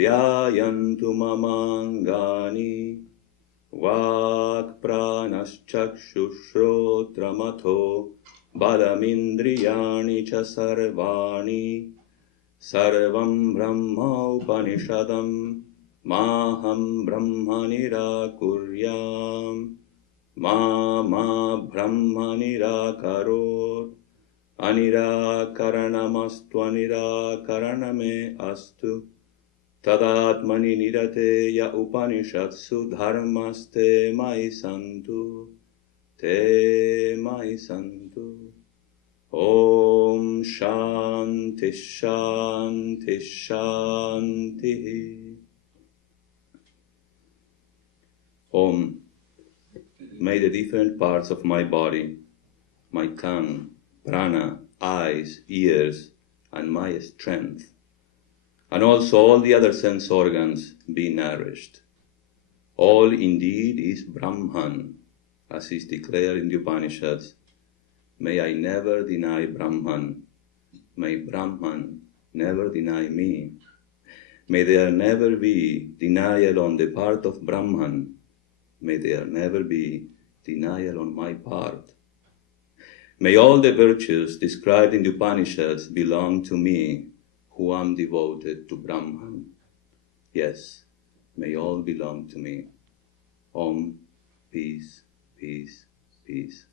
apyayantu mamangani vak pranaschakshushrotramatho balamindriyani cha sarvani sarvam brahma upanishadam maham brahma nirakuryam ma brahma nirakarot anirakaranamastu anirakaraname astu tadatmani nirate ya upanishatsu dharmaste mai santu te mai santu. Om Shanti Shanti Shanti. Om. May the different parts of my body, my tongue, prana, eyes, ears, and my strength, and also all the other sense organs be nourished. All indeed is Brahman, as is declared in the Upanishads. May I never deny Brahman. May Brahman never deny me. May there never be denial on the part of Brahman. May there never be denial on my part. May all the virtues described in the Upanishads belong to me, who am devoted to Brahman. Yes, may all belong to me. Om, peace, peace, peace.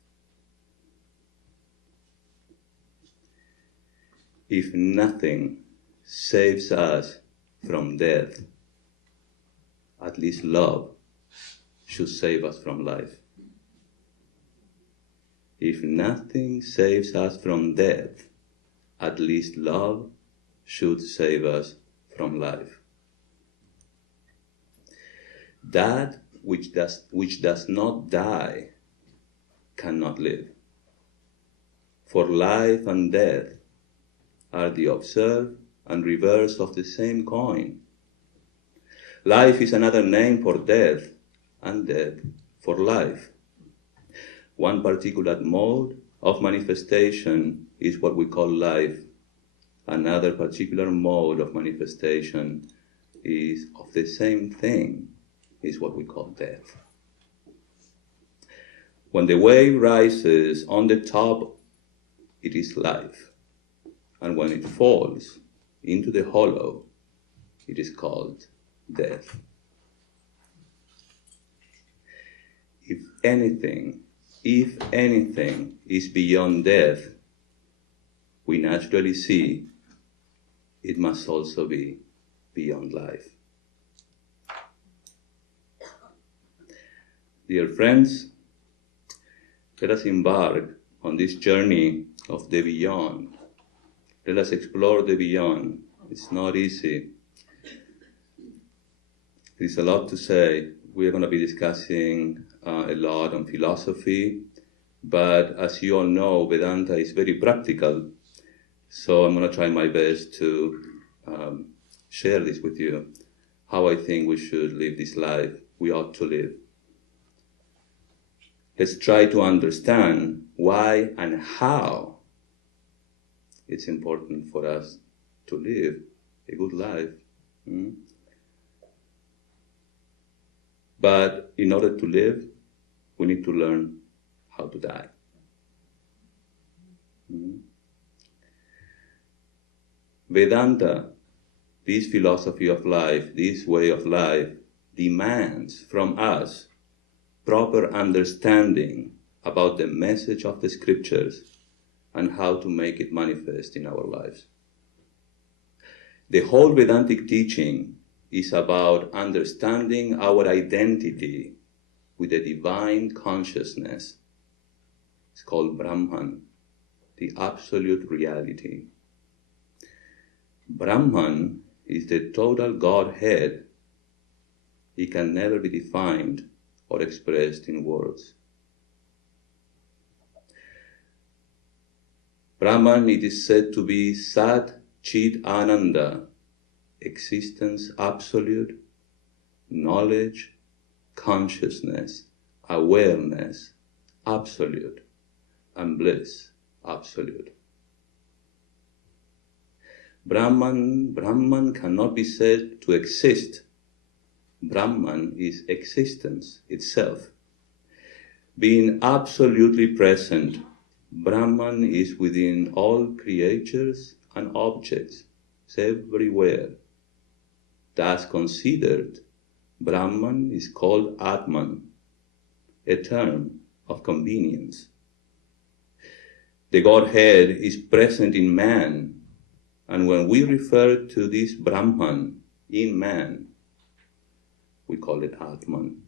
If nothing saves us from death, at least love should save us from life. If nothing saves us from death, at least love should save us from life. That which does not die cannot live. For life and death are the observe and reverse of the same coin. Life is another name for death, and death for life. One particular mode of manifestation is what we call life. Another particular mode of manifestation is of the same thing, is what we call death. When the wave rises on the top, it is life. And when it falls into the hollow, it is called death. If anything is beyond death, we naturally see it must also be beyond life. Dear friends, let us embark on this journey of the beyond. Let us explore the beyond. It's not easy. There's a lot to say. We're going to be discussing a lot on philosophy, but as you all know, Vedanta is very practical, so I'm going to try my best to share this with you, how I think we should live this life we ought to live. Let's try to understand why and how it's important for us to live a good life. But in order to live, we need to learn how to die. Vedanta, this philosophy of life, this way of life, demands from us proper understanding about the message of the scriptures and how to make it manifest in our lives. The whole Vedantic teaching is about understanding our identity with the divine consciousness. It's called Brahman, the absolute reality. Brahman is the total Godhead. It can never be defined or expressed in words. Brahman, it is said to be Sat Chit Ananda, existence absolute, knowledge, consciousness, awareness, absolute, and bliss, absolute. Brahman cannot be said to exist. Brahman is existence itself. Being absolutely present, Brahman is within all creatures and objects. It's everywhere. Thus considered, Brahman is called Atman, a term of convenience. The Godhead is present in man, and when we refer to this Brahman in man, we call it Atman.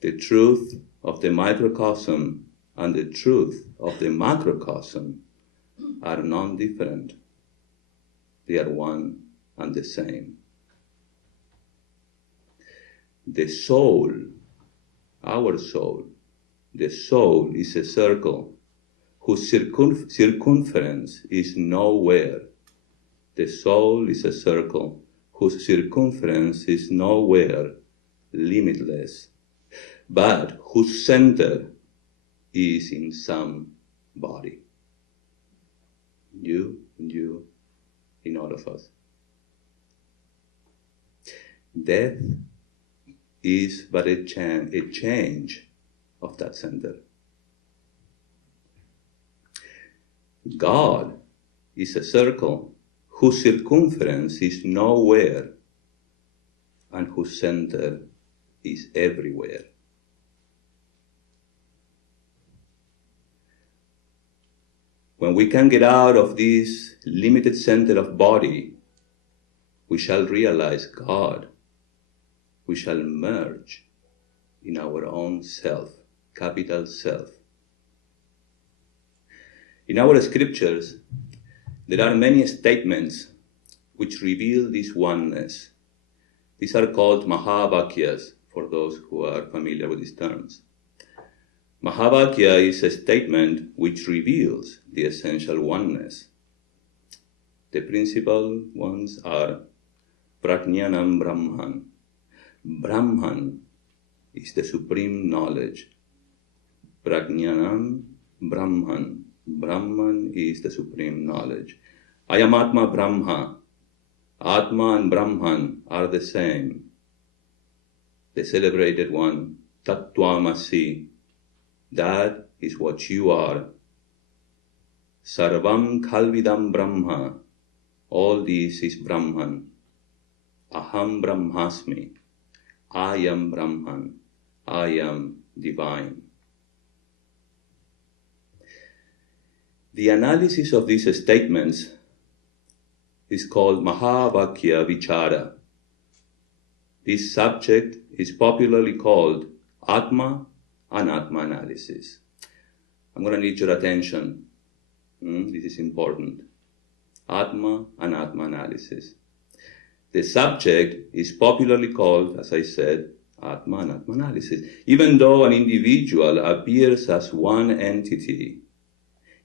The truth of the microcosm and the truth of the macrocosm are non-different. They are one and the same. The soul, our soul, the soul is a circle whose circumference is nowhere. The soul is a circle whose circumference is nowhere, limitless, but whose center is in some body. You and you, in all of us. Death is but a change of that center. God is a circle whose circumference is nowhere and whose center is everywhere. When we can get out of this limited center of body, we shall realize God. We shall merge in our own self, capital self. In our scriptures, there are many statements which reveal this oneness. These are called Mahavakyas, for those who are familiar with these terms. Mahavakya is a statement which reveals the essential oneness. The principal ones are Prajnanam Brahman. Brahman is the supreme knowledge. Prajnanam Brahman. Brahman is the supreme knowledge. I am Atma Brahma. Atma and Brahman are the same. The celebrated one, Tattvamasi. That is what you are. Sarvam Khalvidam Brahma. All this is Brahman. Aham Brahmasmi. I am Brahman. I am divine. The analysis of these statements is called Mahavakya Vichara. This subject is popularly called Atma and Atma analysis. I'm going to need your attention. This is important. Atma and Atma analysis. The subject is popularly called, as I said, Atma and Atma analysis. Even though an individual appears as one entity,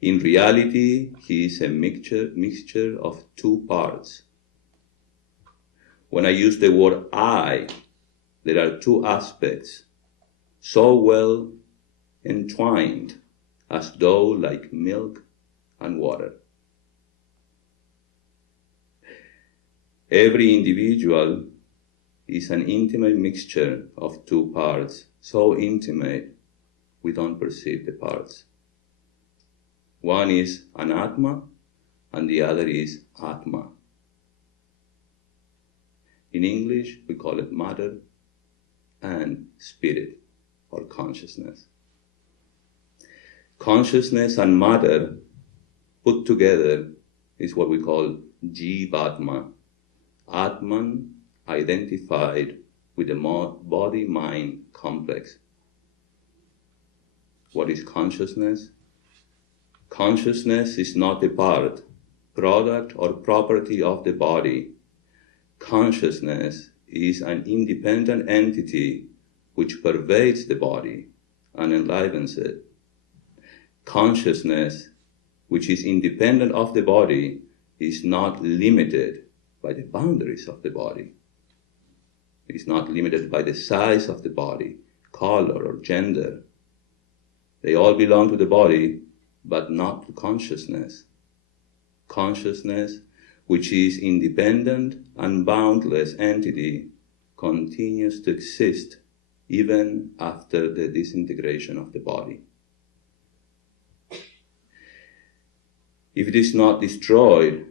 in reality, he is a mixture of two parts. When I use the word I, there are two aspects, so well entwined as though like milk and water. Every individual is an intimate mixture of two parts, so intimate we don't perceive the parts. One is Anatma and the other is Atma. In English, we call it matter and spirit or consciousness. Consciousness and matter put together is what we call Jivatma. Atman identified with the body-mind complex. What is consciousness? Consciousness is not a part, product, or property of the body. Consciousness is an independent entity which pervades the body and enlivens it. Consciousness, which is independent of the body, is not limited by the boundaries of the body. It is not limited by the size of the body, color, or gender. They all belong to the body, but not to consciousness. Consciousness, which is independent and boundless entity, continues to exist even after the disintegration of the body. If it is not destroyed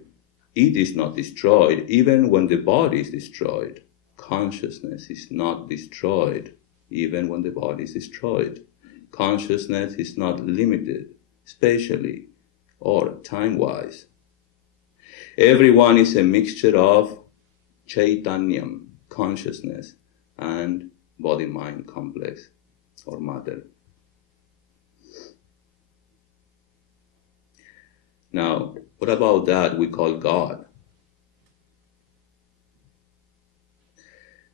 even when the body is destroyed. Consciousness is not destroyed even when the body is destroyed. Consciousness is not limited spatially or time-wise. Everyone is a mixture of chaitanyam, consciousness, and body-mind complex or matter. Now, what about that we call God?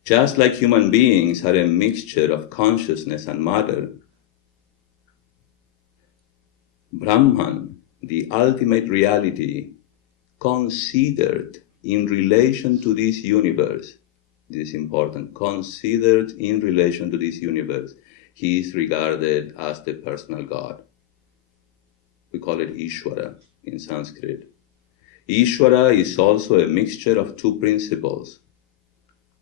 Just like human beings are a mixture of consciousness and matter, Brahman, the ultimate reality, considered in relation to this universe, this is important, considered in relation to this universe, he is regarded as the personal God. We call it Ishvara in Sanskrit. Ishvara is also a mixture of two principles.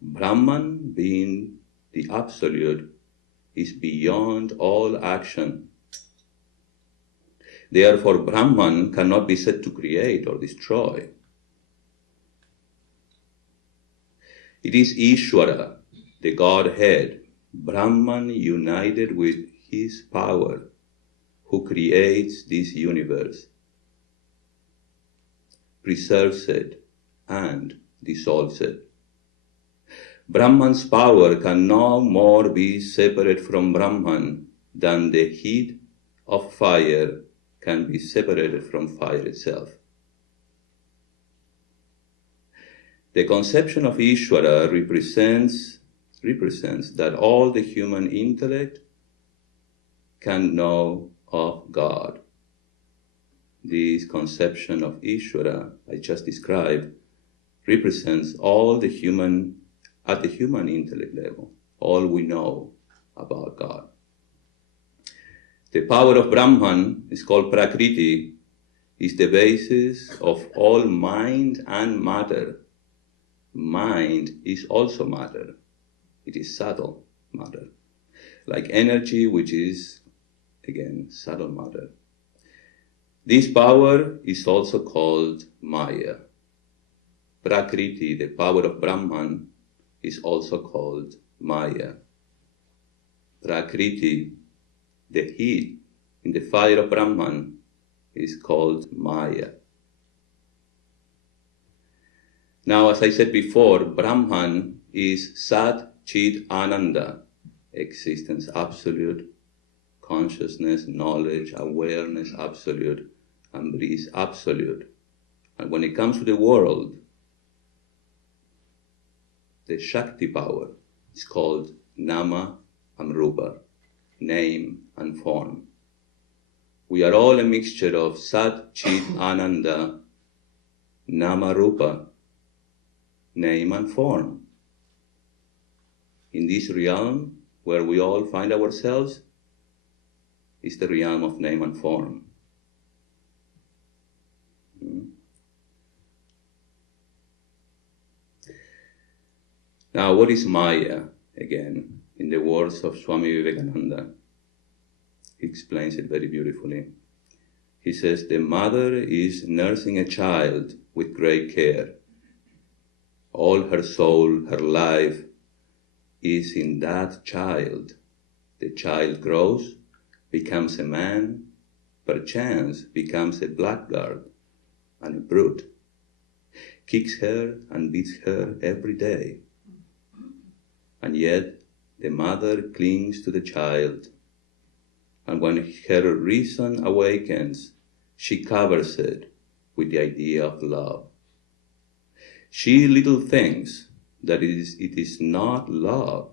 Brahman, being the absolute, is beyond all action. Therefore, Brahman cannot be said to create or destroy. It is Ishvara, the Godhead, Brahman united with his power, who creates this universe, preserves it, and dissolves it. Brahman's power can no more be separate from Brahman than the heat of fire can be separated from fire itself. The conception of Ishvara represents that all the human intellect can know of God. This conception of Ishvara I just described represents all the human, at the human intellect level, all we know about God. The power of Brahman is called Prakriti, is the basis of all mind and matter. Mind is also matter. It is subtle matter. Like energy, which is, again, subtle matter. This power is also called Maya. Prakriti, the power of Brahman, is also called Maya. Prakriti, the heat in the fire of Brahman, is called Maya. Now, as I said before, Brahman is Sat Chit Ananda, existence absolute, consciousness, knowledge, awareness absolute, and bliss absolute. And when it comes to the world, the Shakti power is called Nama and Rupa, name and form. We are all a mixture of Sat Chit Ananda, Nama Rupa, name and form. In this realm where we all find ourselves is the realm of name and form. Now, what is Maya, again, in the words of Swami Vivekananda? He explains it very beautifully. He says, the mother is nursing a child with great care. All her soul, her life, is in that child. The child grows, becomes a man, perchance becomes a blackguard and a brute, kicks her and beats her every day. And yet the mother clings to the child, and when her reason awakens, she covers it with the idea of love. She little thinks that it is not love,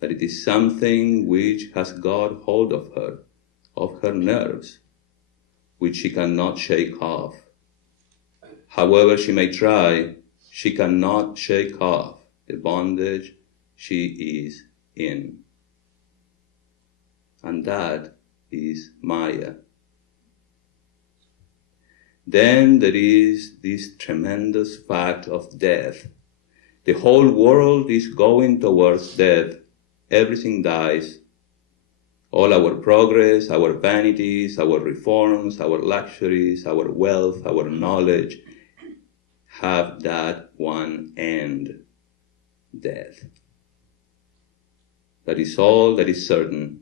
that it is something which has got hold of her nerves, which she cannot shake off. However she may try, she cannot shake off the bondage she is in. And that is Maya. Then there is this tremendous fact of death. The whole world is going towards death. Everything dies. All our progress, our vanities, our reforms, our luxuries, our wealth, our knowledge have that one end, death. That is all that is certain.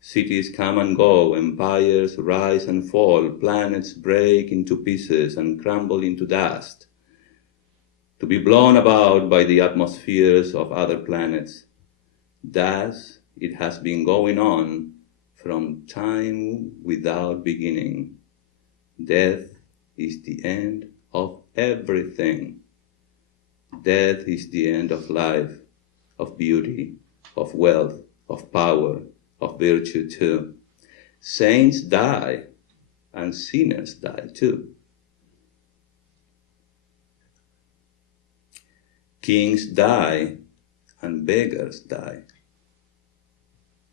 Cities come and go, empires rise and fall, planets break into pieces and crumble into dust, to be blown about by the atmospheres of other planets. Thus, it has been going on from time without beginning. Death is the end of everything. Death is the end of life, of beauty, of wealth, of power, of virtue too. Saints die, and sinners die too. Kings die, and beggars die.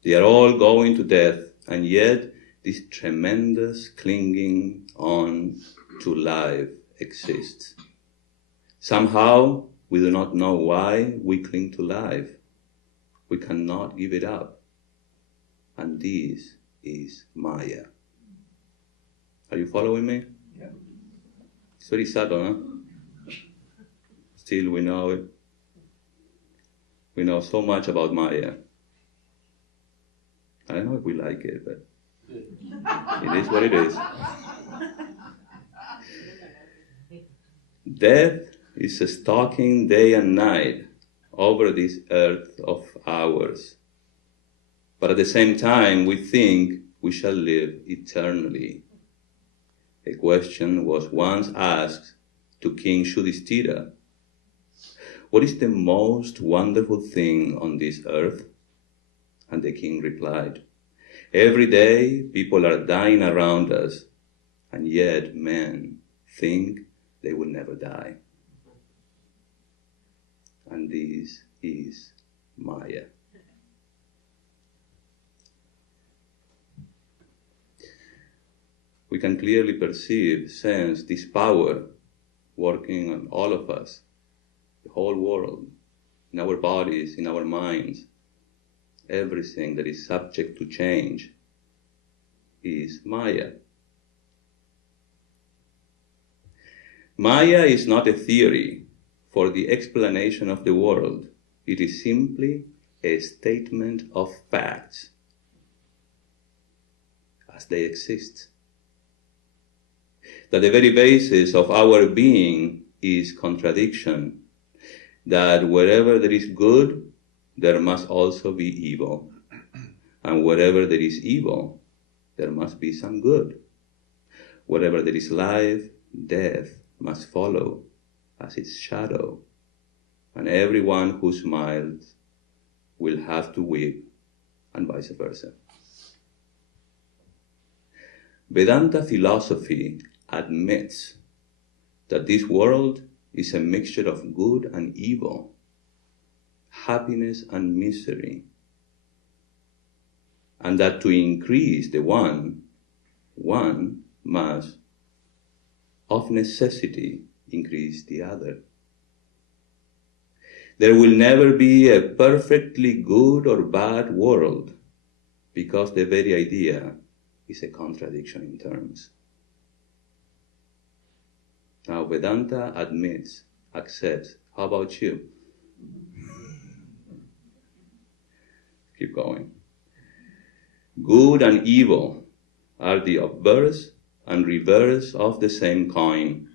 They are all going to death, and yet this tremendous clinging on to life exists. Somehow, we do not know why we cling to life. We cannot give it up. And this is Maya. Are you following me? Yeah. It's very subtle, huh? Still we know it. We know so much about Maya. I don't know if we like it, but it is what it is. Death is stalking day and night over this earth of ours. But at the same time, we think we shall live eternally. A question was once asked to King Yudhishthira, "What is the most wonderful thing on this earth?" And the king replied, "Every day people are dying around us, and yet men think they will never die." And this is Maya. We can clearly perceive, sense this power working on all of us, the whole world, in our bodies, in our minds. Everything that is subject to change is Maya. Maya is not a theory for the explanation of the world. It is simply a statement of facts as they exist. That the very basis of our being is contradiction, that wherever there is good, there must also be evil, and wherever there is evil, there must be some good. Wherever there is life, death must follow as its shadow, and everyone who smiles will have to weep, and vice versa. Vedanta philosophy admits that this world is a mixture of good and evil, happiness and misery, and that to increase the one must, of necessity, increase the other. There will never be a perfectly good or bad world, because the very idea is a contradiction in terms. Now Vedanta admits, accepts. How about you? Keep going. Good and evil are the obverse and reverse of the same coin.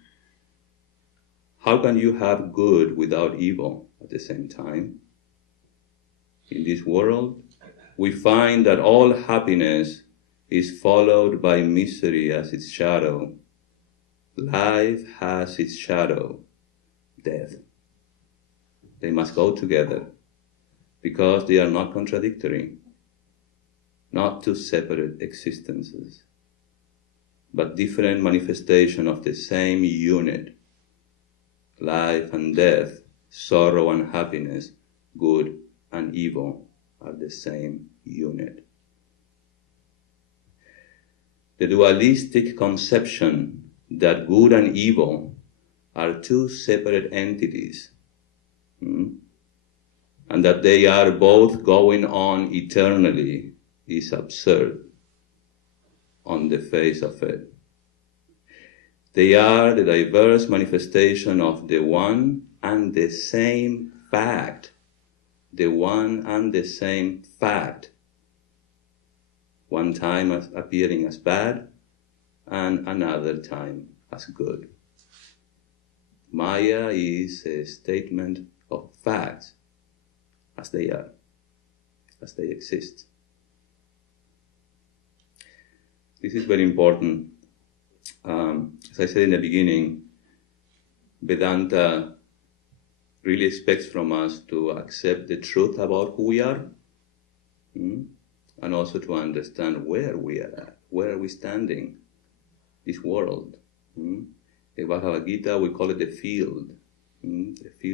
How can you have good without evil at the same time? In this world, we find that all happiness is followed by misery as its shadow. Life has its shadow, death. They must go together because they are not contradictory, not two separate existences, but different manifestations of the same unit. Life and death, sorrow and happiness, good and evil are the same unit. The dualistic conception that good and evil are two separate entities, and that they are both going on eternally is absurd on the face of it. They are the diverse manifestation of the one and the same fact. The one and the same fact. One time as appearing as bad and another time as good. Maya is a statement of facts as they are, as they exist. This is very important. As I said in the beginning, Vedanta really expects from us to accept the truth about who we are, and also to understand where we are at, where are we standing, this world. The Bhagavad Gita, we call it the field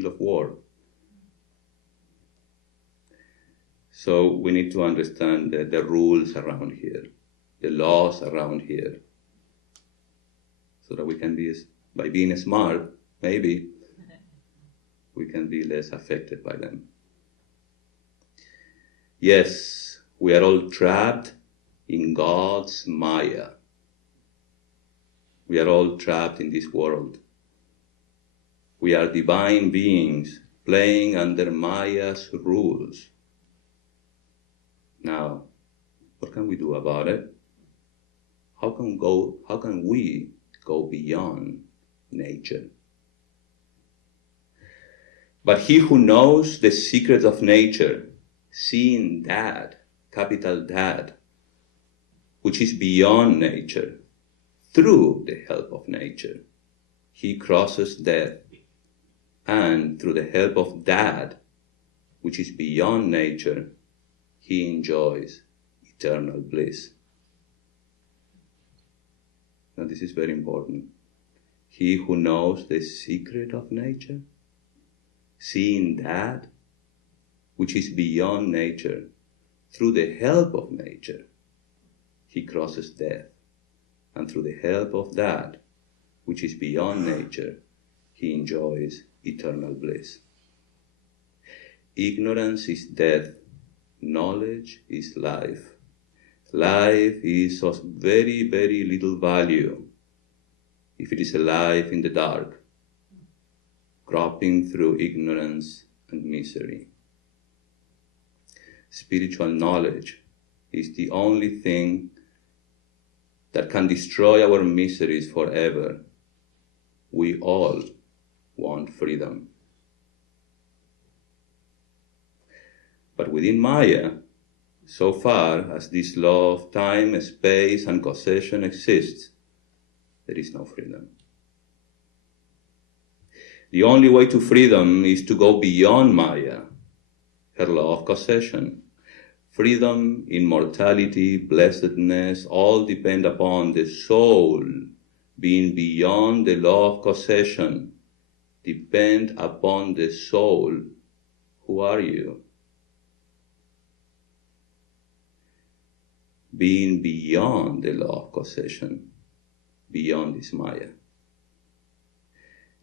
of war. So we need to understand the rules around here, the laws around here, so that we can be, by being smart, maybe, we can be less affected by them. Yes, we are all trapped in God's Maya. We are all trapped in this world. We are divine beings playing under Maya's rules. Now, what can we do about it? How can we go beyond nature? But he who knows the secret of nature, seeing that, capital that, which is beyond nature, through the help of nature, he crosses death, and through the help of that, which is beyond nature, he enjoys eternal bliss. Now this is very important. He who knows the secret of nature, seeing that which is beyond nature, through the help of nature, he crosses death. And through the help of that which is beyond nature, he enjoys eternal bliss. Ignorance is death. Knowledge is life. Life is of very, very little value if it is a life in the dark, groping through ignorance and misery. Spiritual knowledge is the only thing that can destroy our miseries forever. We all want freedom. But within Maya, so far as this law of time, space, and causation exists, there is no freedom. The only way to freedom is to go beyond Maya, her law of causation. Freedom, immortality, blessedness, all depend upon the soul being beyond the law of causation. Depend upon the soul. Who are you? Being beyond the law of causation, beyond this Maya.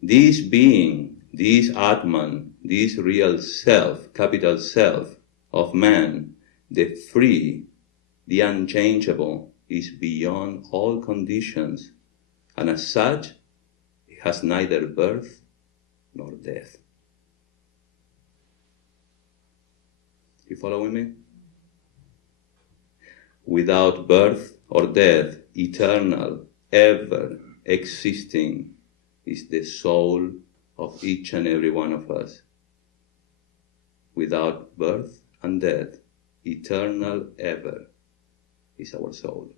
This being, this Atman, this real self, capital self of man, the free, the unchangeable, is beyond all conditions, and as such, it has neither birth nor death. You following me? Without birth or death, eternal, ever existing, is the soul of each and every one of us. Without birth and death, eternal ever is our soul.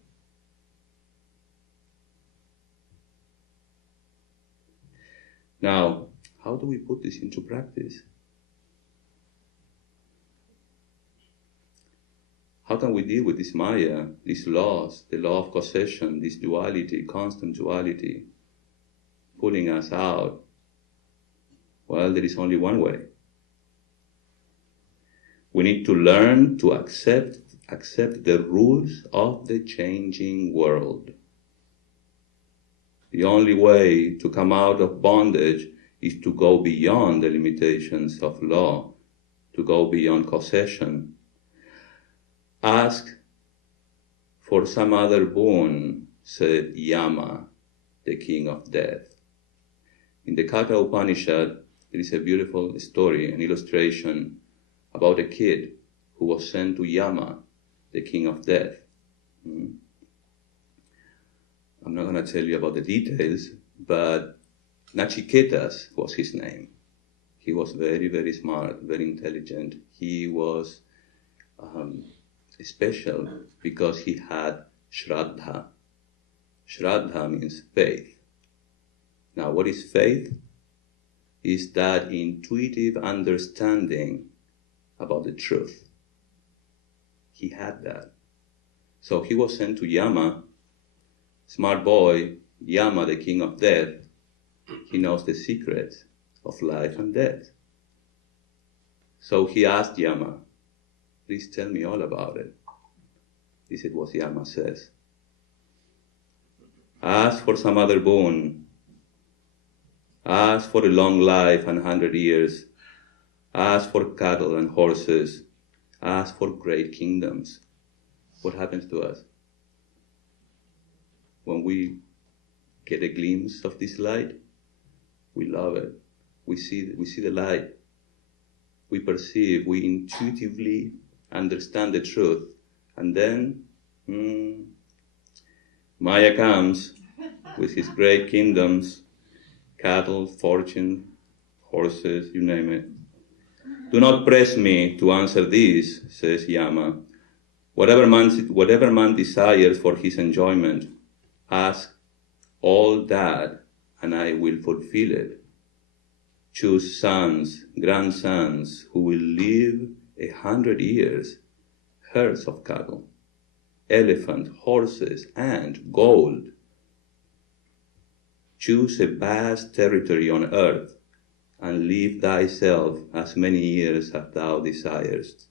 Now, how do we put this into practice? How can we deal with this Maya, these laws, the law of causation, this duality, constant duality, pulling us out? Well, there is only one way. We need to learn to accept the rules of the changing world. The only way to come out of bondage is to go beyond the limitations of law, to go beyond causation. Ask for some other boon, said Yama, the king of death. In the Katha Upanishad, there is a beautiful story, an illustration about a kid who was sent to Yama, the king of death. I'm not going to tell you about the details, but Nachiketas was his name. He was very, very smart, very intelligent. He was special because he had Shraddha. Shraddha means faith. Now, what is faith? Is that intuitive understanding about the truth. He had that. So he was sent to Yama, smart boy, Yama, the king of death. He knows the secrets of life and death. So he asked Yama, please tell me all about it. This is what Yama says. Ask for some other boon. Ask for a long life and 100 years. Ask for cattle and horses. Ask for great kingdoms. What happens to us? When we get a glimpse of this light, we love it. We see the light. We perceive, we intuitively understand the truth. And then Maya comes with his great kingdoms, cattle, fortune, horses, you name it. Do not press me to answer this, says Yama. Whatever man desires for his enjoyment, ask all that, and I will fulfill it. Choose sons, grandsons, who will live 100 years, herds of cattle, elephants, horses, and gold. Choose a vast territory on earth, and live thyself as many years as thou desirest.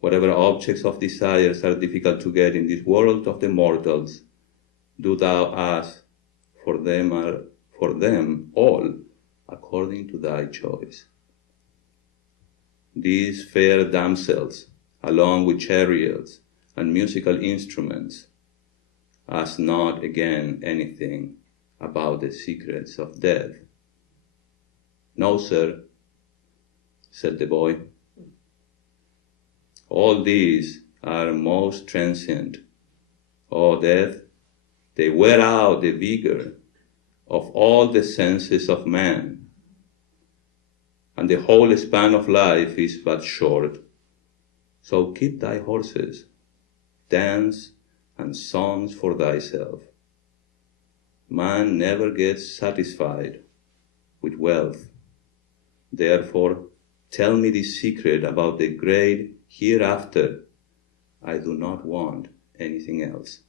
Whatever objects of desires are difficult to get in this world of the mortals, do thou ask for them all according to thy choice. These fair damsels, along with chariots and musical instruments, ask not again anything about the secrets of death. No, sir, said the boy. All these are most transient. O death, they wear out the vigor of all the senses of man, and the whole span of life is but short. So keep thy horses, dance and songs for thyself. Man never gets satisfied with wealth. Therefore, tell me the secret about the great hereafter. I do not want anything else.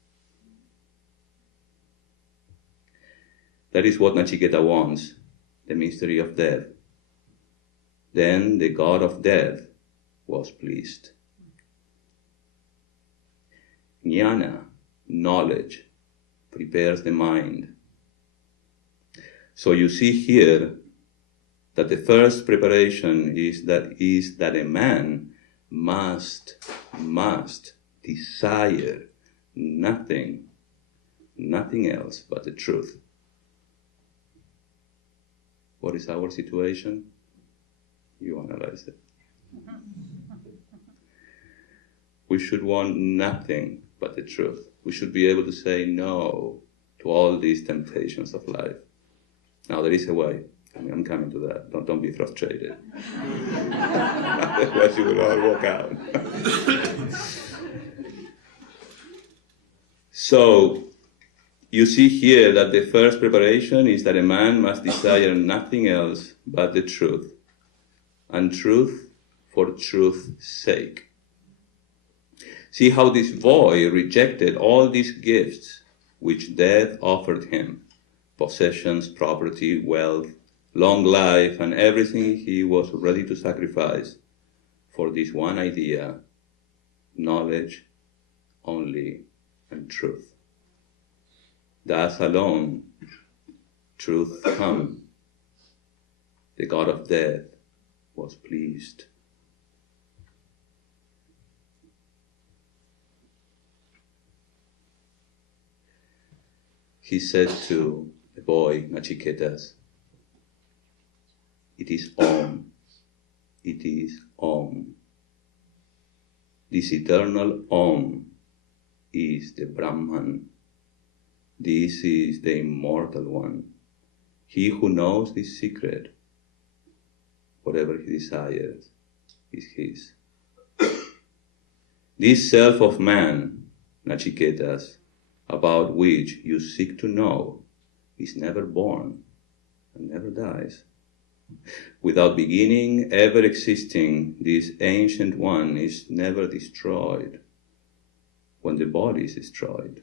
That is what Nachiketa wants, the mystery of death. Then the god of death was pleased. Jnana, knowledge, prepares the mind. So you see here that the first preparation is that a man must desire nothing else but the truth. What is our situation? You analyze it. We should want nothing but the truth. We should be able to say no to all these temptations of life. Now there is a way. I'm coming to that. Don't be frustrated. Otherwise you will all walk out. So, you see here that the first preparation is that a man must desire nothing else but the truth, and truth for truth's sake. See how this boy rejected all these gifts which death offered him, possessions, property, wealth, long life, and everything he was ready to sacrifice for this one idea, knowledge only and truth. thus alone truth come. The god of death was pleased. He said to the boy Nachiketas, "It is Om, it is Om. This eternal Om is the Brahman. This is the immortal one. He who knows this secret, whatever he desires, is his. This self of man, Nachiketas, about which you seek to know, is never born and never dies. Without beginning, ever existing, this ancient one is never destroyed when the body is destroyed."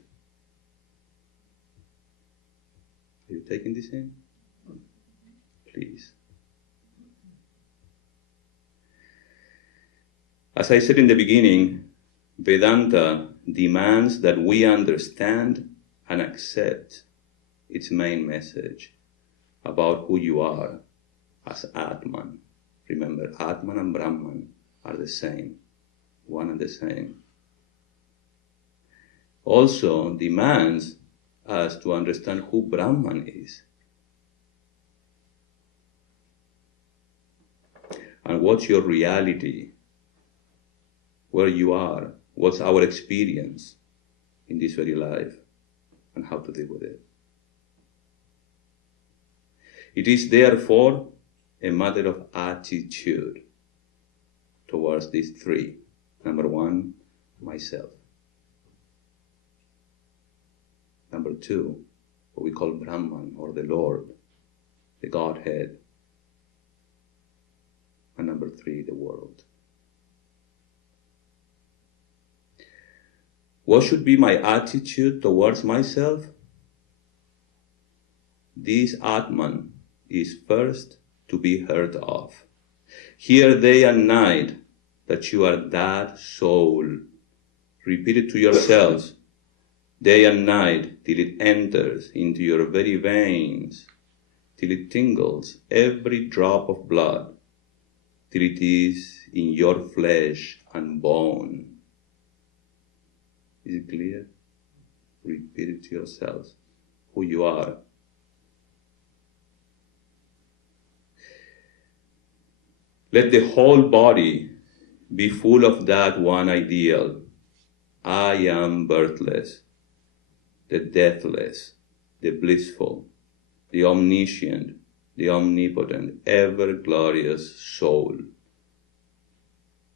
Are you taking this in? Please. As I said in the beginning, Vedanta demands that we understand and accept its main message about who you are as Atman. Remember, Atman and Brahman are the same, one and the same. Also demands us to understand who Brahman is and what's your reality, where you are, what's our experience in this very life, and how to deal with it. It is therefore a matter of attitude towards these three. Number one, myself. Number two, what we call Brahman, or the Lord, the Godhead. And number three, the world. What should be my attitude towards myself? This Atman is first to be heard of. Hear day and night that you are that soul. Repeat it to yourselves day and night till it enters into your very veins, till it tingles every drop of blood, till it is in your flesh and bone. Is it clear? Repeat it to yourselves, who you are. Let the whole body be full of that one ideal. I am birthless, the deathless, the blissful, the omniscient, the omnipotent, ever glorious soul.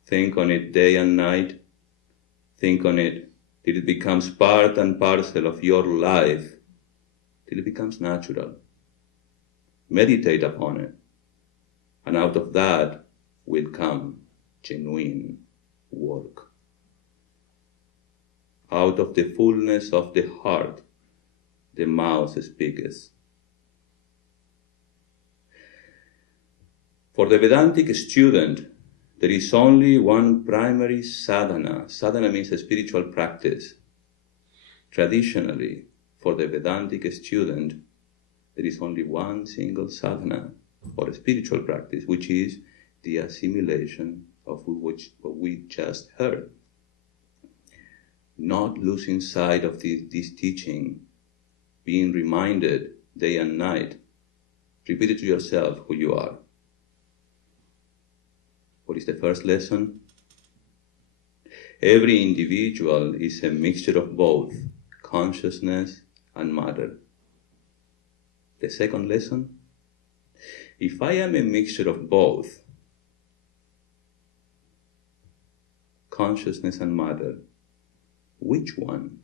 Think on it day and night. Think on it till it becomes part and parcel of your life, till it becomes natural. Meditate upon it. And out of that will come genuine work. Out of the fullness of the heart, the mouth speaketh. For the Vedantic student, there is only one primary sadhana. Sadhana means a spiritual practice. Traditionally, for the Vedantic student, there is only one single sadhana, or a spiritual practice, which is the assimilation of what we just heard. Not losing sight of this teaching, being reminded day and night. Repeat it to yourself who you are. What is the first lesson? Every individual is a mixture of both consciousness and matter. The second lesson? If I am a mixture of both consciousness and matter, which one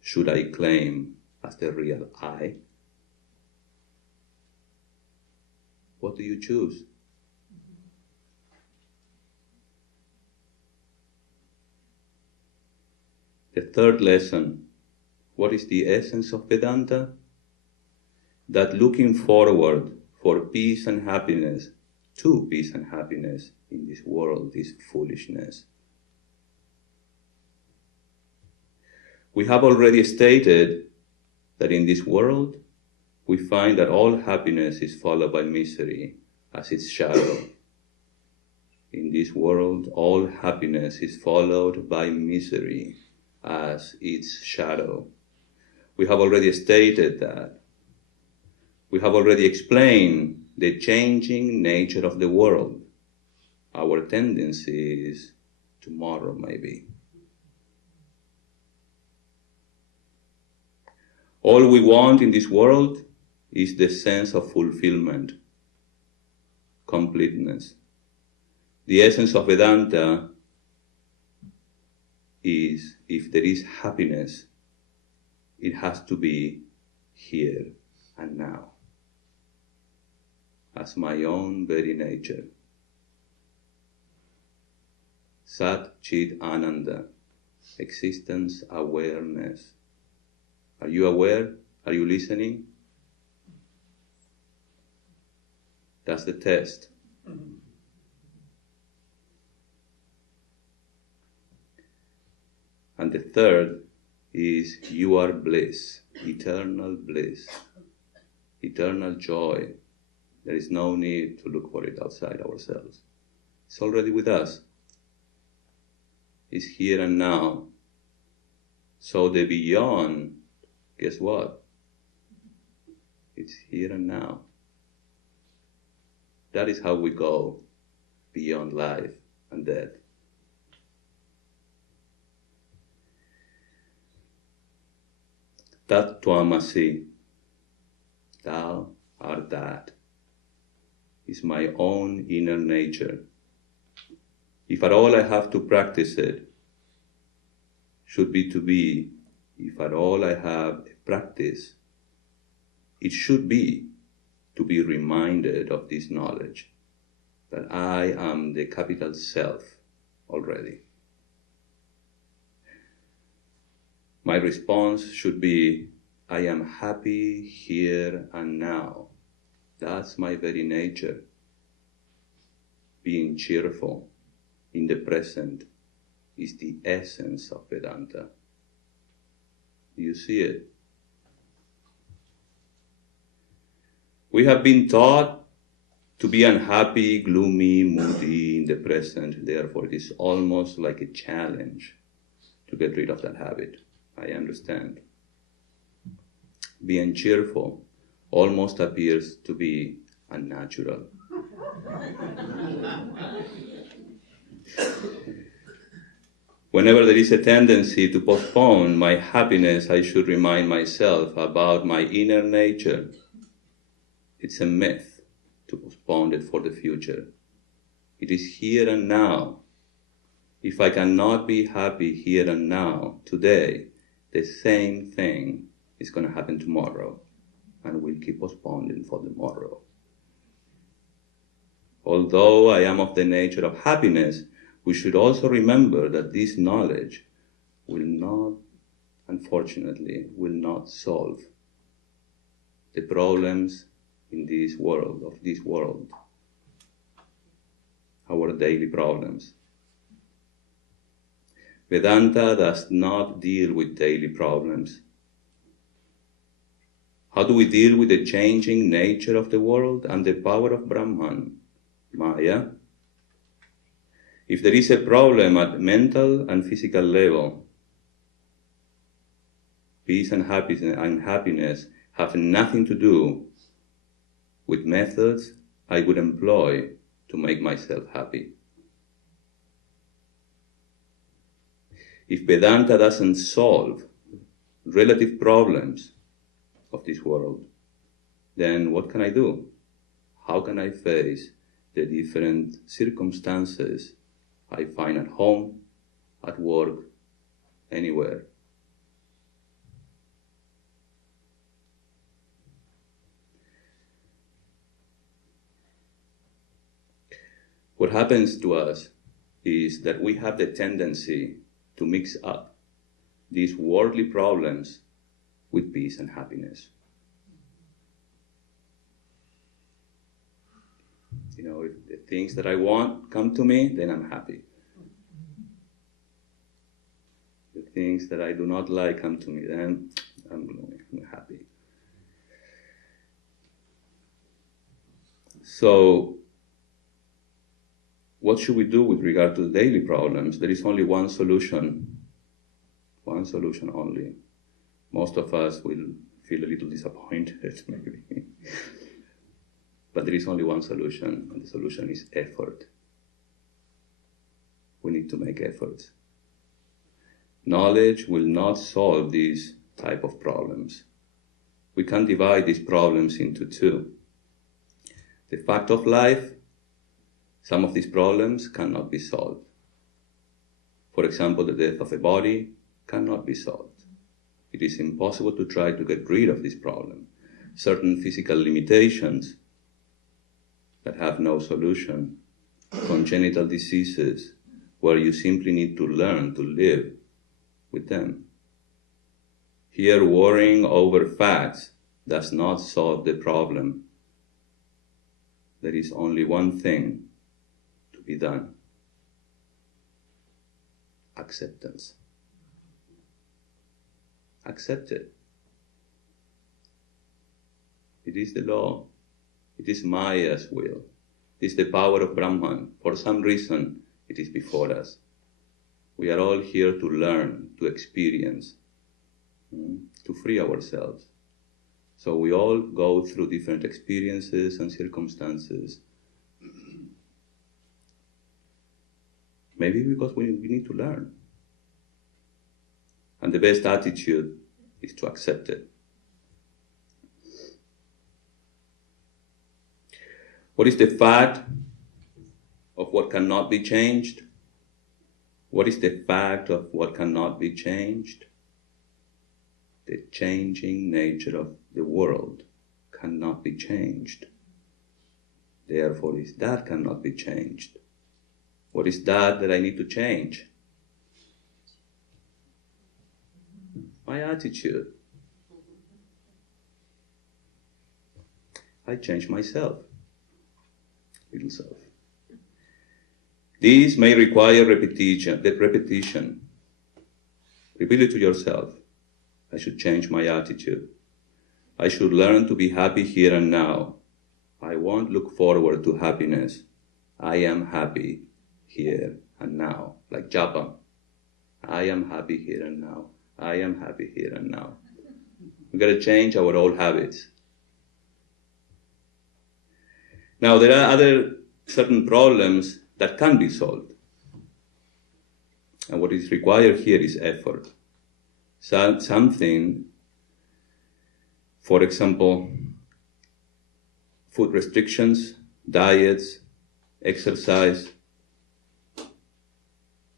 should I claim as the real I? What do you choose? The third lesson, what is the essence of Vedanta? That looking forward for peace and happiness, to peace and happiness in this world, this foolishness. We have already stated that in this world we find that all happiness is followed by misery as its shadow. In this world, all happiness is followed by misery as its shadow. We have already stated that. We have already explained the changing nature of the world. Our tendency is tomorrow, maybe. All we want in this world is the sense of fulfillment, completeness. The essence of Vedanta is, if there is happiness, it has to be here and now, as my own very nature. Sat Chit Ananda, existence awareness. Are you aware? Are you listening? That's the test. And the third is you are bliss, eternal bliss, eternal joy. There is no need to look for it outside ourselves. It's already with us. It's here and now. So the beyond, guess what? It's here and now. That is how we go beyond life and death. Tat Tvamasi, thou art that, is my own inner nature. If at all I have to practice it, should be to be, if at all I have a practice, it should be to be reminded of this knowledge, that I am the capital Self already. My response should be, I am happy here and now. That's my very nature. Being cheerful in the present is the essence of Vedanta. Do you see it? We have been taught to be unhappy, gloomy, moody in the present. Therefore, it is almost like a challenge to get rid of that habit. I understand. Being cheerful almost appears to be unnatural. Whenever there is a tendency to postpone my happiness, I should remind myself about my inner nature. It's a myth to postpone it for the future. It is here and now. If I cannot be happy here and now, today, the same thing is going to happen tomorrow, and we'll keep postponing for tomorrow. Although I am of the nature of happiness, we should also remember that this knowledge will not, unfortunately, will not solve the problems in this world, our daily problems. Vedanta does not deal with daily problems. How do we deal with the changing nature of the world and the power of Brahman, Maya? If there is a problem at mental and physical level, peace and happiness have nothing to do with methods I would employ to make myself happy. If Vedanta doesn't solve relative problems of this world, then what can I do? How can I face the different circumstances I find at home, at work, anywhere? What happens to us is that we have the tendency to mix up these worldly problems with peace and happiness. You know, if the things that I want come to me, then I'm happy. The things that I do not like come to me, then I'm gloomy, I'm happy. So, what should we do with regard to the daily problems? There is only one solution only. Most of us will feel a little disappointed, maybe. But there is only one solution, and the solution is effort. We need to make efforts. Knowledge will not solve these type of problems. We can divide these problems into two. The fact of life, some of these problems cannot be solved. For example, the death of a body cannot be solved. It is impossible to try to get rid of this problem. Certain physical limitations that have no solution, congenital diseases, where you simply need to learn to live with them. Here, worrying over facts does not solve the problem. There is only one thing to be done: acceptance. Accept it. It is the law. It is Maya's will. It is the power of Brahman. For some reason, it is before us. We are all here to learn, to experience, to free ourselves. So we all go through different experiences and circumstances. Maybe because we need to learn. And the best attitude is to accept it. What is the fact of what cannot be changed? What is the fact of what cannot be changed? The changing nature of the world cannot be changed. Therefore, if that cannot be changed, what is that I need to change? My attitude. I change myself, little self. These may require repetition. Repeat it to yourself. I should change my attitude. I should learn to be happy here and now. I won't look forward to happiness. I am happy here and now. Like japa. I am happy here and now. I am happy here and now. We've got to change our old habits. Now, there are other certain problems that can be solved. And what is required here is effort. Something, for example, food restrictions, diets, exercise,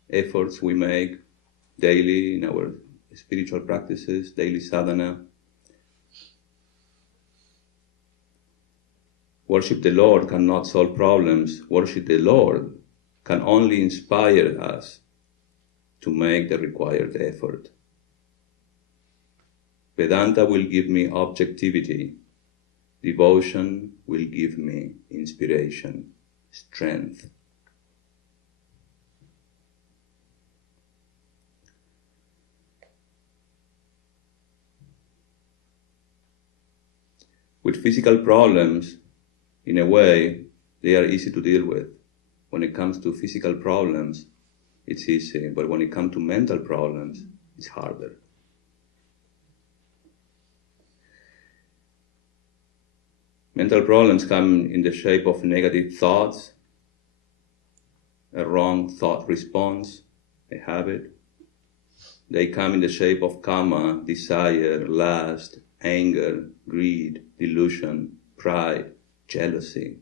efforts we make daily in our spiritual practices, daily sadhana. Worship the Lord cannot solve problems. Worship the Lord can only inspire us to make the required effort. Vedanta will give me objectivity. Devotion will give me inspiration, strength. With physical problems, in a way, they are easy to deal with. When it comes to physical problems, it's easy. But when it comes to mental problems, it's harder. Mental problems come in the shape of negative thoughts, a wrong thought response, a habit. They come in the shape of kama, desire, lust, anger, greed, delusion, pride, jealousy.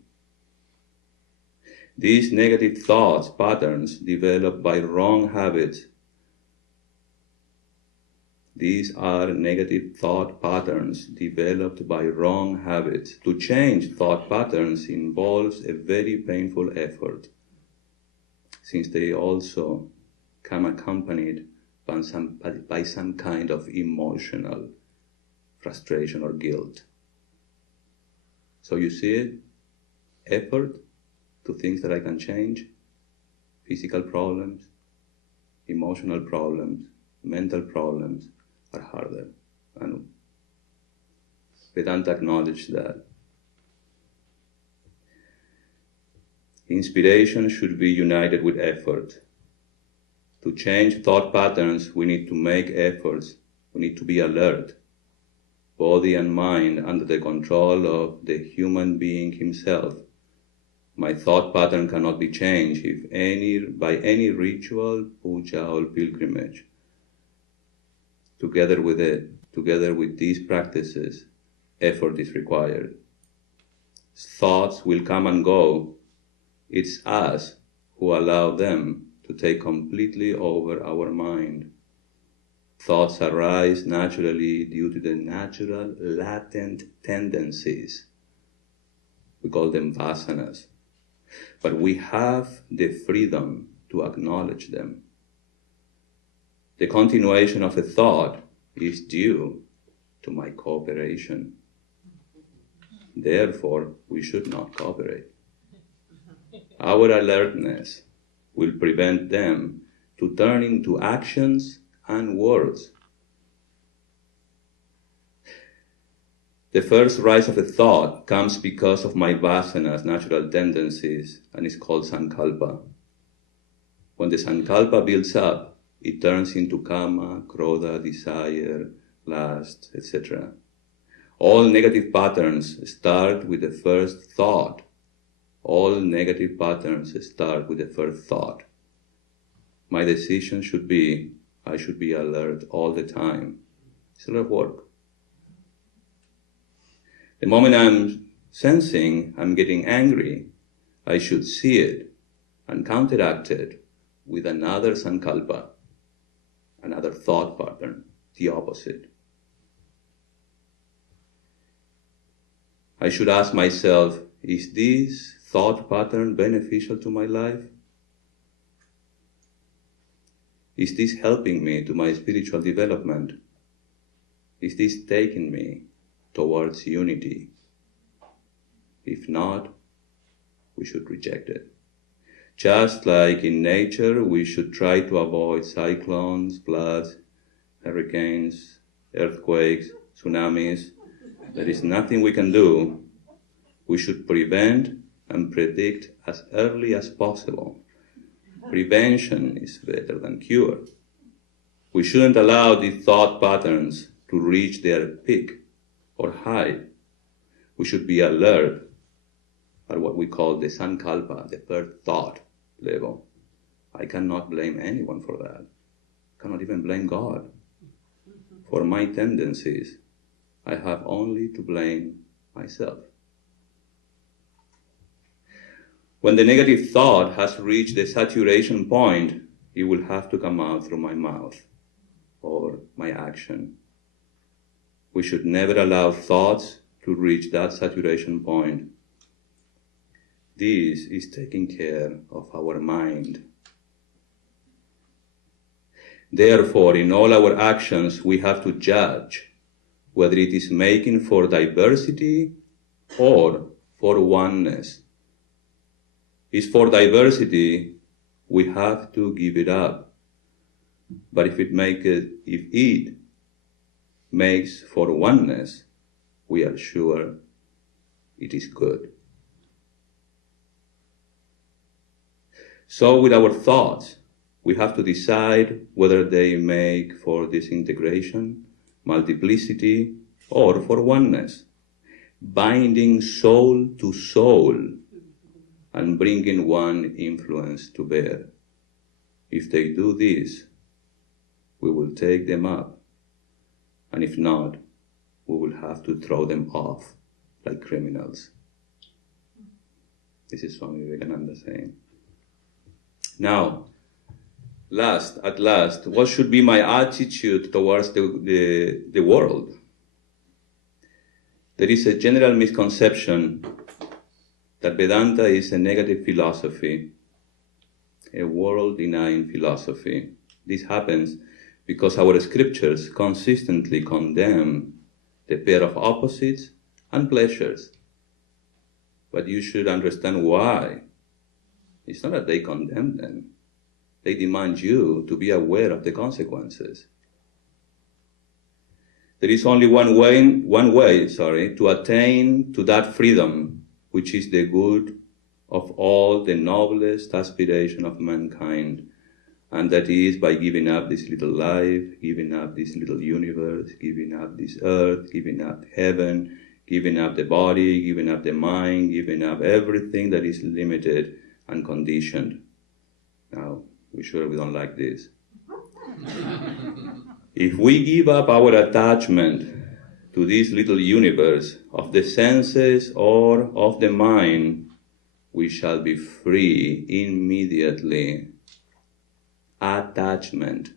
These negative thoughts, patterns, developed by wrong habits. These are negative thought patterns developed by wrong habits. To change thought patterns involves a very painful effort, since they also come accompanied by some kind of emotional frustration or guilt. So you see it? Effort to things that I can change, physical problems, emotional problems, mental problems are harder. And Vedanta acknowledges that. Inspiration should be united with effort. To change thought patterns, we need to make efforts. We need to be alert. Body and mind under the control of the human being himself. My thought pattern cannot be changed by any ritual, puja, or pilgrimage. Together with these practices, effort is required. Thoughts will come and go. It's us who allow them to take completely over our mind. Thoughts arise naturally due to the natural latent tendencies. We call them vasanas. But we have the freedom to acknowledge them. The continuation of a thought is due to my cooperation. Therefore, we should not cooperate. Our alertness will prevent them to turn into actions and words. The first rise of a thought comes because of my vasanas, natural tendencies, and is called sankalpa. When the sankalpa builds up, it turns into kama, krodha, desire, lust, etc. All negative patterns start with the first thought. All negative patterns start with the first thought. My decision should be, I should be alert all the time. It's a lot of work. The moment I'm sensing I'm getting angry, I should see it and counteract it with another sankalpa, another thought pattern, the opposite. I should ask myself, is this thought pattern beneficial to my life? Is this helping me to my spiritual development? Is this taking me towards unity? If not, we should reject it. Just like in nature, we should try to avoid cyclones, floods, hurricanes, earthquakes, tsunamis. There is nothing we can do. We should prevent and predict as early as possible. Prevention is better than cure. We shouldn't allow these thought patterns to reach their peak or hide. We should be alert at what we call the sankalpa, the third thought level. I cannot blame anyone for that. I cannot even blame God. For my tendencies, I have only to blame myself. When the negative thought has reached the saturation point, it will have to come out through my mouth or my action. We should never allow thoughts to reach that saturation point. This is taking care of our mind. Therefore, in all our actions, we have to judge whether it is making for diversity or for oneness. If for diversity, we have to give it up. But if it makes for oneness, we are sure it is good. So with our thoughts, we have to decide whether they make for disintegration, multiplicity, or for oneness, binding soul to soul and bringing one influence to bear. If they do this, we will take them up, and if not, we will have to throw them off like criminals. This is Swami Dhyanayogananda saying. Now, at last, what should be my attitude towards the world? There is a general misconception that Vedanta is a negative philosophy, a world-denying philosophy. This happens because our scriptures consistently condemn the pair of opposites and pleasures. But you should understand why. It's not that they condemn them. They demand you to be aware of the consequences. There is only one way to attain to that freedom, which is the good of all the noblest aspiration of mankind, and that is by giving up this little life, giving up this little universe, giving up this earth, giving up heaven, giving up the body, giving up the mind, giving up everything that is limited and conditioned. Now, we're sure we don't like this. If we give up our attachment to this little universe of the senses or of the mind, we shall be free immediately. Attachment.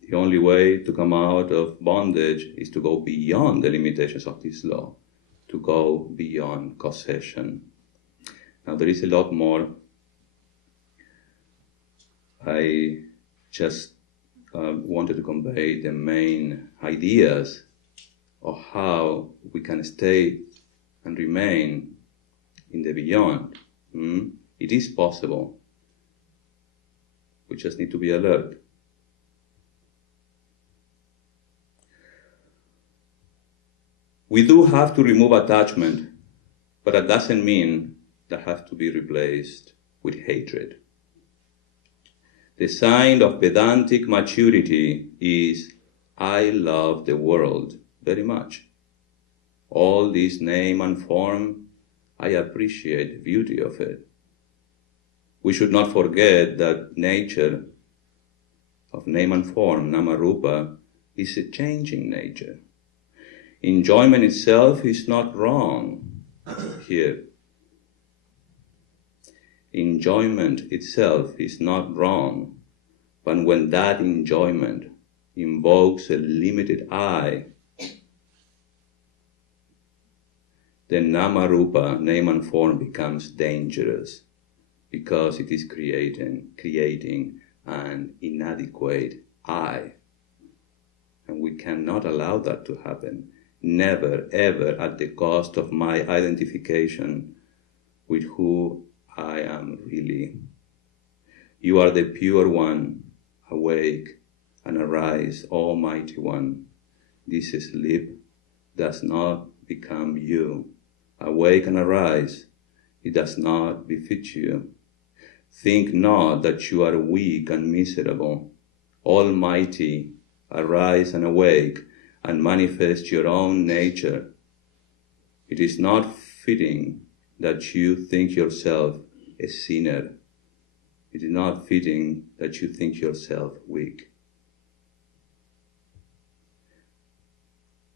The only way to come out of bondage is to go beyond the limitations of this law, to go beyond causation. Now there is a lot more. I just wanted to convey the main ideas of how we can stay and remain in the beyond. It is possible. We just need to be alert. We do have to remove attachment, but that doesn't mean that has to be replaced with hatred. The sign of Vedantic maturity is, I love the world very much. All this name and form, I appreciate the beauty of it. We should not forget that nature of name and form, Namarupa, is a changing nature. Enjoyment itself is not wrong here. Enjoyment itself is not wrong, but when that enjoyment invokes a limited I, then Namarupa, name and form, becomes dangerous because it is creating an inadequate I. And we cannot allow that to happen. Never, ever at the cost of my identification with who I am really. You are the pure one, awake and arise, Almighty One. This sleep does not become you. Awake and arise, it does not befit you. Think not that you are weak and miserable. Almighty, arise and awake and manifest your own nature. It is not fitting that you think yourself a sinner. It is not fitting that you think yourself weak.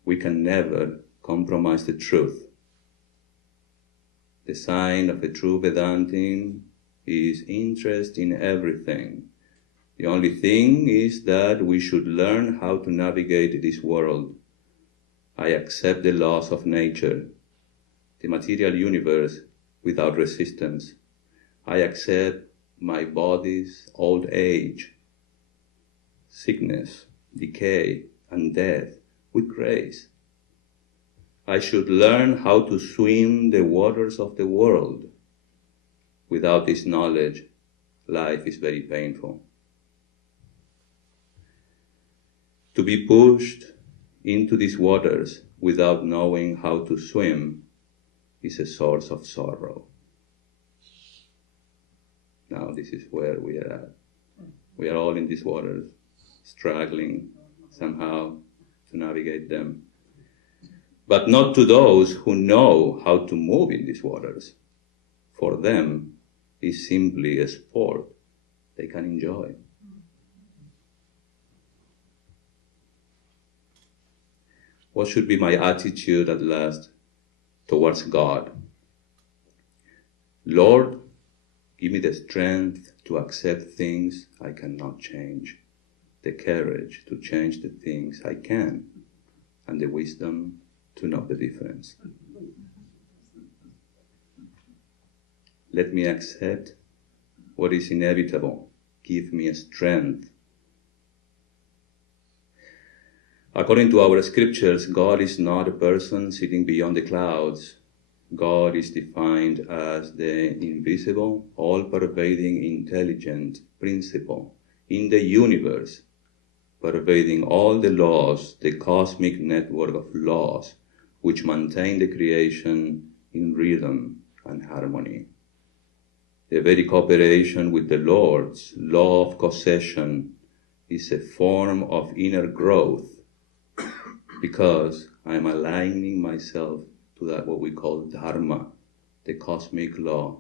We can never compromise the truth. The sign of a true Vedantin is interest in everything. The only thing is that we should learn how to navigate this world. I accept the laws of nature, the material universe without resistance. I accept my body's old age, sickness, decay, and death with grace. I should learn how to swim the waters of the world. Without this knowledge, life is very painful. To be pushed into these waters without knowing how to swim is a source of sorrow. Now this is where we are at. We are all in these waters, struggling somehow to navigate them. But not to those who know how to move in these waters. For them, it's simply a sport they can enjoy. What should be my attitude at last towards God? Lord, give me the strength to accept things I cannot change, the courage to change the things I can, and the wisdom to know the difference. Let me accept what is inevitable. Give me a strength. According to our scriptures, God is not a person sitting beyond the clouds. God is defined as the invisible, all-pervading, intelligent principle in the universe, pervading all the laws, the cosmic network of laws which maintain the creation in rhythm and harmony. The very cooperation with the Lord's law of causation is a form of inner growth, because I'm aligning myself to that what we call dharma, the cosmic law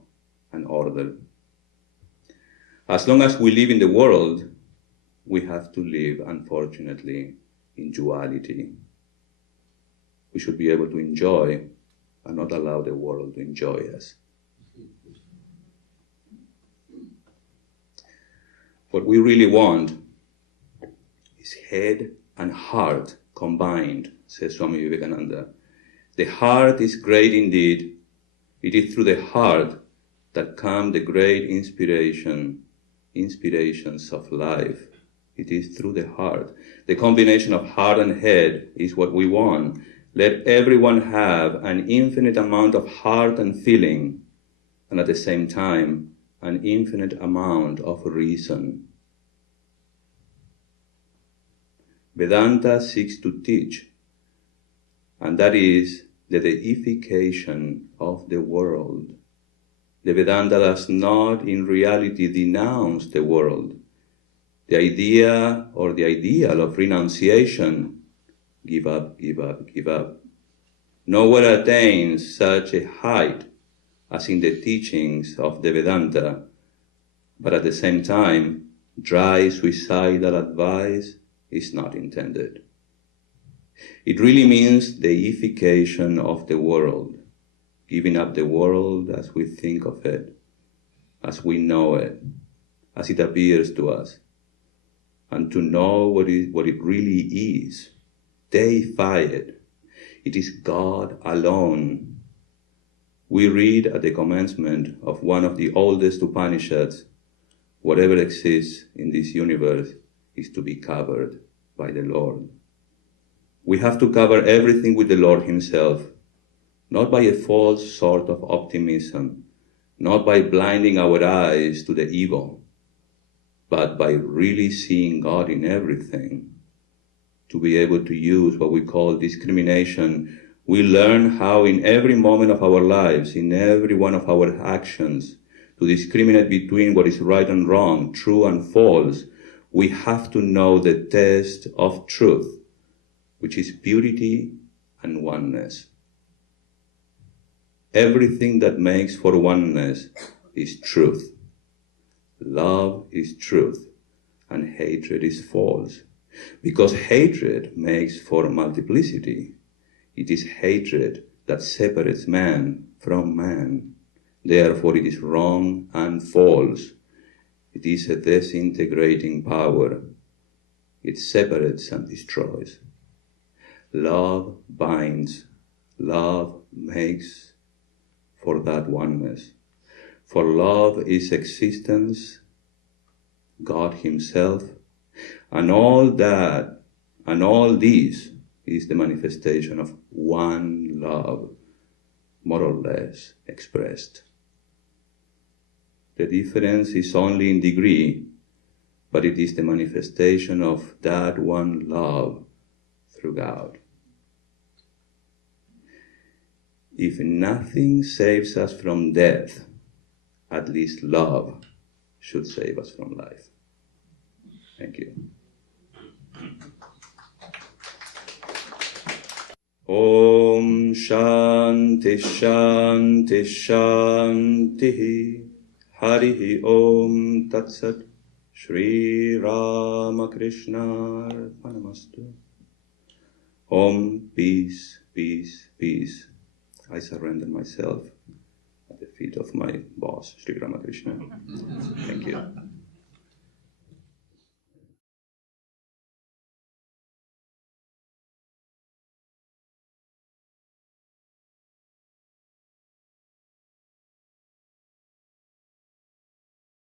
and order. As long as we live in the world, we have to live, unfortunately, in duality. We should be able to enjoy and not allow the world to enjoy us. What we really want is head and heart combined, says Swami Dhyanayogananda. The heart is great indeed. It is through the heart that come the great inspirations of life. It is through the heart. The combination of heart and head is what we want. Let everyone have an infinite amount of heart and feeling, and at the same time, an infinite amount of reason. Vedanta seeks to teach, and that is the deification of the world. The Vedanta does not in reality denounce the world. The idea or the ideal of renunciation, give up, give up, give up, nowhere attains such a height as in the teachings of the Vedanta, but at the same time, dry suicidal advice is not intended. It really means deification of the world, giving up the world as we think of it, as we know it, as it appears to us, and to know what it really is. Deify it. It is God alone. We read at the commencement of one of the oldest Upanishads, whatever exists in this universe is to be covered by the Lord. We have to cover everything with the Lord Himself, not by a false sort of optimism, not by blinding our eyes to the evil, but by really seeing God in everything. To be able to use what we call discrimination, we learn how in every moment of our lives, in every one of our actions, to discriminate between what is right and wrong, true and false. We have to know the test of truth, which is purity and oneness. Everything that makes for oneness is truth. Love is truth, and hatred is false. Because hatred makes for multiplicity. It is hatred that separates man from man. Therefore it is wrong and false. It is a disintegrating power. It separates and destroys. Love binds. Love makes for that oneness. For love is existence, God Himself, and all that, and all this is the manifestation of one love, more or less expressed. The difference is only in degree, but it is the manifestation of that one love through God. If nothing saves us from death, at least love should save us from life. Thank you. Om Shanti Shanti Shanti Harihi Om Tat Sat Shri RamaKrishna Monastery. Om, peace, peace, peace. I surrender myself at the feet of my boss, Sri RamaKrishna. Thank you.